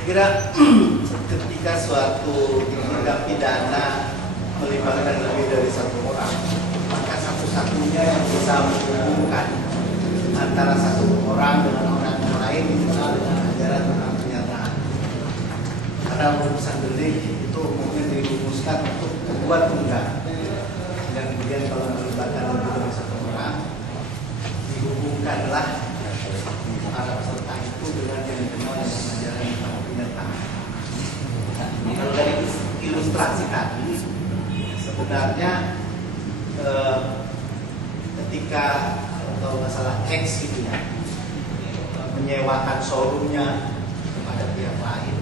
Saya kira ketika suatu tindak pidana melibatkan lebih dari satu orang, maka satu-satunya yang bisa menghubungkan antara satu orang dengan orang yang lain dikenal dengan ajaran tentang pernyataan. Karena rumusan delik itu mungkin dirumuskan untuk membuat tunggal. Dan kemudian kalau melibatkan lebih dari satu orang, dihubungkanlah para peserta itu dengan yang dikenal dengan ajaran tentang pernyataan. Kalau dari ilustrasi tadi, sebenarnya ketika atau masalah X itu ya, menyewakan showroomnya kepada pihak lain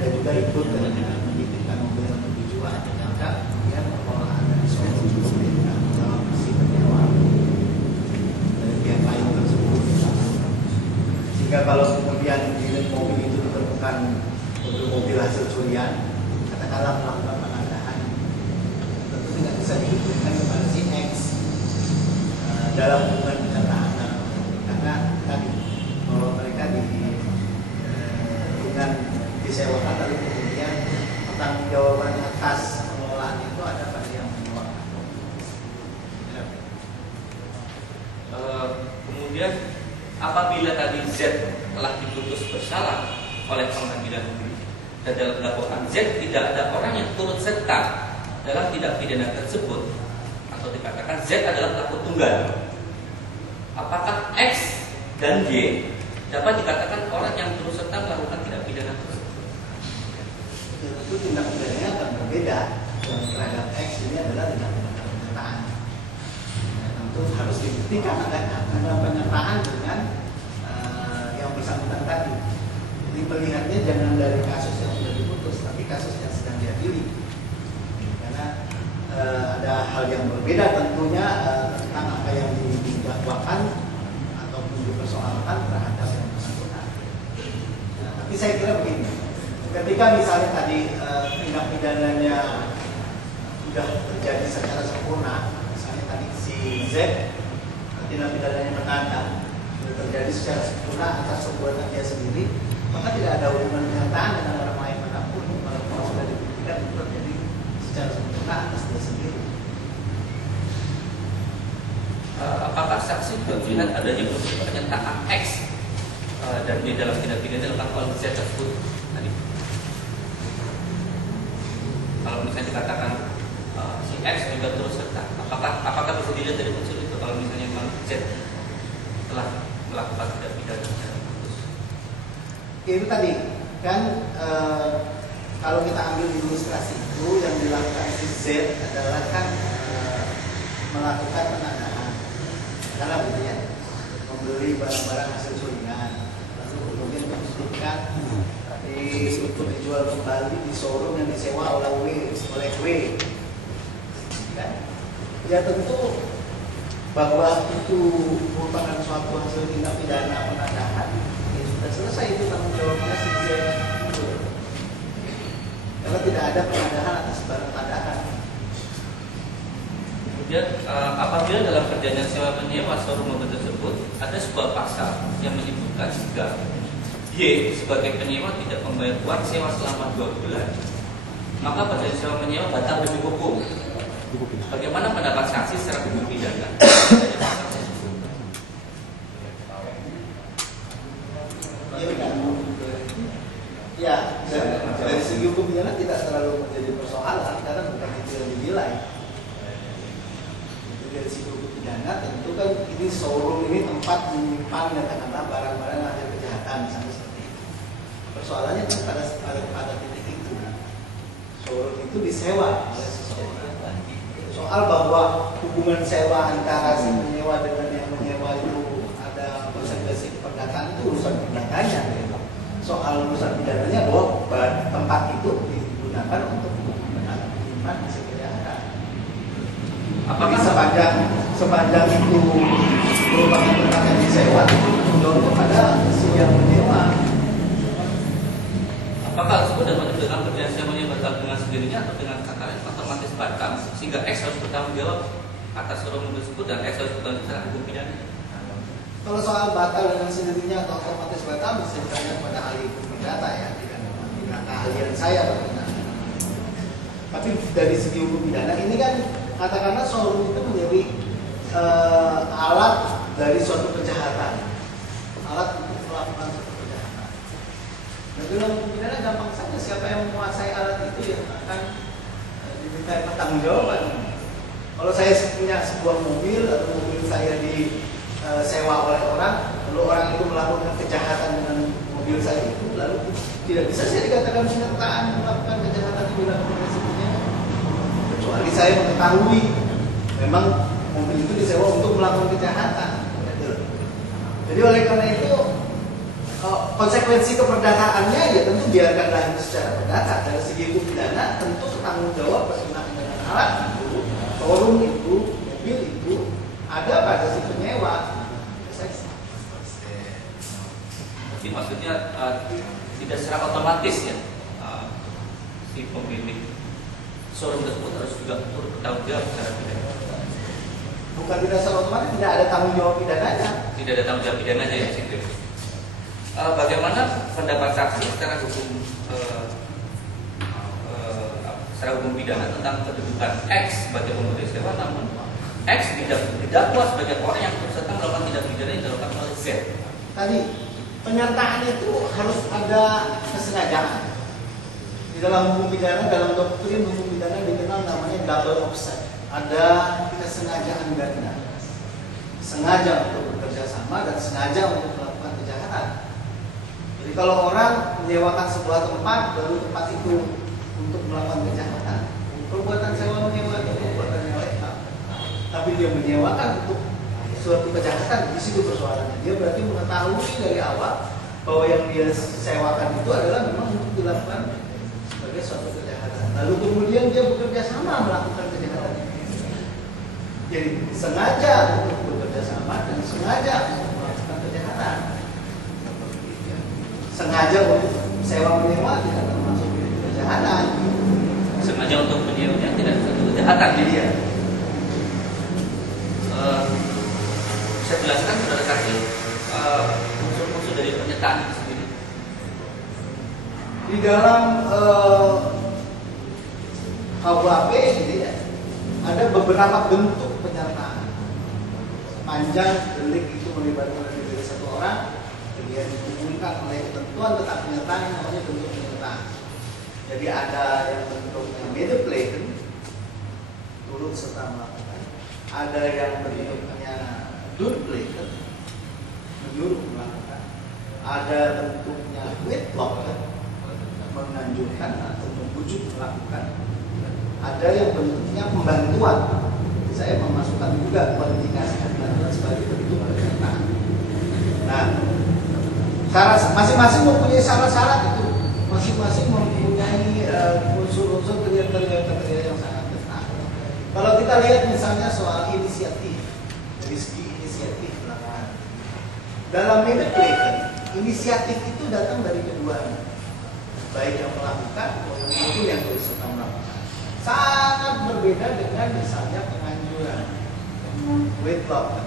dan juga ikut dengan menitipkan mobil yang dijual, ternyata kemudian pengelolaan dari showroom juga dalam si penyewa dari pihak lain tersebut. Sehingga kalau kemudian unit mobil itu ditemukan mobil hasil curian, katakanlah melakukan pengadaan, tentu tidak bisa dihubungkan kepada si X dalam hubungan pernyataan, karena tadi bahwa mereka dengan disewakan lalu kemudian pertanggung jawaban atas pengelolaan itu ada pada yang menyewa. Kemudian apabila tadi Z telah diputus bersalah oleh pengadilan negeri dan dalam dakwaan Z tidak ada orang yang turut serta dalam tindak pidana tersebut, atau dikatakan Z adalah pelaku tunggal, apakah X dan Y dapat dikatakan orang yang turut serta melakukan tindak pidana tersebut? Itu tindak pidananya akan berbeda. Yang terhadap X ini adalah tindak pidana pernyataan. Tentu harus dibuktikan ada pernyataan dengan yang bersangkutan tadi. Jadi melihatnya jangan dari kasus yang sudah diputus, tapi kasus yang sedang diadili. Karena ada hal yang berbeda tentunya tentang apa yang didakwakan ataupun dipersoalkan terhadap yang bersangkutan. Tapi saya kira begini, ketika misalnya tadi tindak pidananya sudah terjadi secara sempurna, misalnya tadi si Z tindak pidananya menantang sudah terjadi secara sempurna atas perbuatan dia sendiri, maka tidak ada hubungan pernyataan dengan orang lain manapun, walaupun sudah dibuktikan itu terjadi secara sempurna atas dia sendiri. Apakah saksi juga melihat adanya pernyataan X dan di dalam tindak pidana dilakukan oleh Z tersebut tadi? Kalau misalnya dikatakan si X juga terus serta, apakah bisa dilihat dari unsur itu kalau misalnya memang Z telah melakukan tindak pidana secara khusus? Itu tadi kan kalau kita ambil ilustrasi itu yang dilakukan si Z adalah kan melakukan pengadaan, karena kemudian membeli barang-barang hasil curian, lalu kemudian menitipkan untuk dijual kembali di showroom yang disewa oleh W. Kan? Ya tentu bahwa itu merupakan suatu hasil tindak pidana pengadaan. Sudah selesai itu tanggung jawabnya si Z. Karena tidak ada pengadaan atas barang pengadaan. Kemudian apabila dalam perjanjian sewa menyewa showroom mobil tersebut ada sebuah pasal yang menyebutkan jika Y sebagai penyewa tidak membayar uang sewa selama 2 bulan, maka perjanjian sewa menyewa batal demi hukum. Bagaimana pendapat saksi secara hukum pidana? Ya, dari segi hukum pidana tidak terlalu menjadi persoalan karena bukan itu yang dinilai. Dari segi hukum pidana tentu kan ini showroom ini tempat menyimpan katakanlah barang-barang hasil kejahatan misalnya seperti itu. Persoalannya kan pada titik itu. Showroom itu disewa oleh seseorang. Soal bahwa hubungan sewa antara si penyewa dengan yang menyewa itu ada persentase keperdataan itu urusan perdaganya. Soal urusan pidananya bahwa tempat itu digunakan untuk menyimpan hasil kejahatan. Apakah sepanjang itu merupakan tempat yang disewa itu menjauh kepada si yang menyewa? Apakah sudah dengan perjanjian menyewa batal dengan sendirinya atau dengan kata lain otomatis batal sehingga X harus bertanggung jawab atas showroom tersebut dan X harus bertanggung jawab secara hukum pidana? Kalau soal batal dengan sendirinya atau otomatis batal bisa ditanya kepada ahli hukum pidana saya bertindak. Tapi dari segi hukum pidana ini kan katakanlah showroom itu menjadi alat dari suatu kejahatan, alat untuk melakukan suatu kejahatan. Dan dalam hukum pidana gampang saja, siapa yang menguasai alat itu yang akan diminta pertanggungjawaban. Kalau saya punya sebuah mobil atau mobil saya disewa oleh orang, lalu orang itu melakukan kejahatan dengan mobil saya itu, lalu tidak bisa saya dikatakan penyertaan melakukan kejahatan di dalam prinsipnya, kecuali saya mengetahui memang mobil itu disewa untuk melakukan kejahatan. Jadi oleh karena itu konsekuensi keperdataannya ya tentu biarkanlah itu secara perdata. Dari segi hukum pidana tentu tanggung jawab berkenaan dengan alat itu, showroom itu, mobil itu ada pada si penyewa. Jadi maksudnya tidak secara otomatis ya si pemilik showroom tersebut harus juga turut bertanggung jawab secara pidana. Bukan tidak secara otomatis, tidak ada tanggung jawab pidananya. Tidak ada tanggung jawab pidananya ya situ. Bagaimana pendapat saksi secara secara hukum pidana tentang kedudukan X sebagai pemberi sewa, namun X didakwa sebagai orang yang berserta melakukan tindak pidana yang dilakukan oleh Z. Tadi penyertaan itu harus ada kesengajaan. Di dalam hukum pidana, dalam doktrin hukum pidana dikenal namanya double offset. Ada kesengajaan ganda. Sengaja untuk bekerja sama dan sengaja untuk melakukan kejahatan. Jadi kalau orang menyewakan sebuah tempat, baru tempat itu untuk melakukan kejahatan, perbuatan sewa menyewa itu perbuatan yang legal. Tapi dia menyewakan untuk suatu kejahatan, di situ persoalannya. Dia berarti mengetahui dari awal bahwa yang dia sewakan itu adalah memang untuk dilakukan sebagai suatu kejahatan. Lalu kemudian dia bekerja sama melakukan kejahatan. Jadi sengaja untuk bekerja sama dan sengaja untuk melakukan kejahatan. Sengaja untuk sewa menyewa tidak termasuk kejahatan. Sengaja untuk menyewanya tidak termasuk kejahatan. Jadi ya. Saya jelaskan saudara saksi unsur-unsur dari pernyataan itu sendiri. Di dalam KUHP ini ya, ada beberapa bentuk penyertaan. Panjang delik itu melibatkan lebih dari satu orang, kemudian dihubungkan oleh ketentuan tentang penyertaan yang namanya bentuk penyertaan. Jadi ada yang bentuknya medeplayken, turut serta melakukan. Ada yang bentuknya doodplayken, menyuruh melakukan. Ada bentuknya witlocken, menganjurkan atau membujuk melakukan. Ada yang bentuknya pembantuan. Saya memasukkan juga kualifikasi pembantuan sebagai bentuk penyertaan. Nah, masing-masing mempunyai syarat-syarat itu. Masing-masing mempunyai unsur-unsur kriteria yang sangat ketat. Kalau kita lihat misalnya soal inisiatif, dari segi inisiatif pelanggaran. Dalam medeplayken, inisiatif itu datang dari keduanya, baik yang melakukan maupun yang berserta melakukan. Sangat berbeda dengan misalnya penganjuran. Witlocken.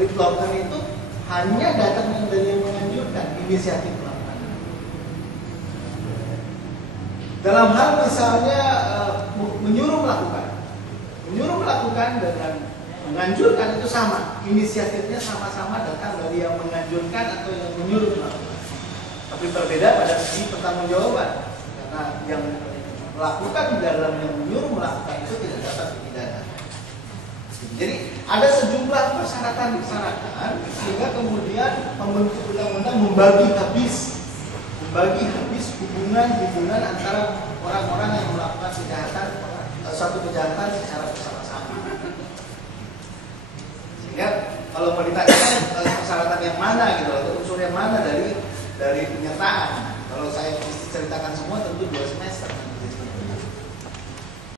Witlocken itu hanya datang dari yang menganjurkan, inisiatif melakukan. Dalam hal misalnya menyuruh melakukan dengan menganjurkan itu sama, inisiatifnya sama-sama datang dari yang menganjurkan atau yang menyuruh melakukan. Tapi berbeda pada sisi pertanggungjawaban, karena yang melakukan di dalam yang menyuruh melakukan itu tidak dapat dipidana. Jadi ada sejumlah persyaratan sehingga kemudian pembentuk undang-undang membagi habis hubungan antara orang-orang yang melakukan suatu kejahatan secara bersama-sama. Sehingga kalau mau ditanyakan persyaratan yang mana gitu atau unsur yang mana dari penyertaan, kalau saya ceritakan semua tentu 2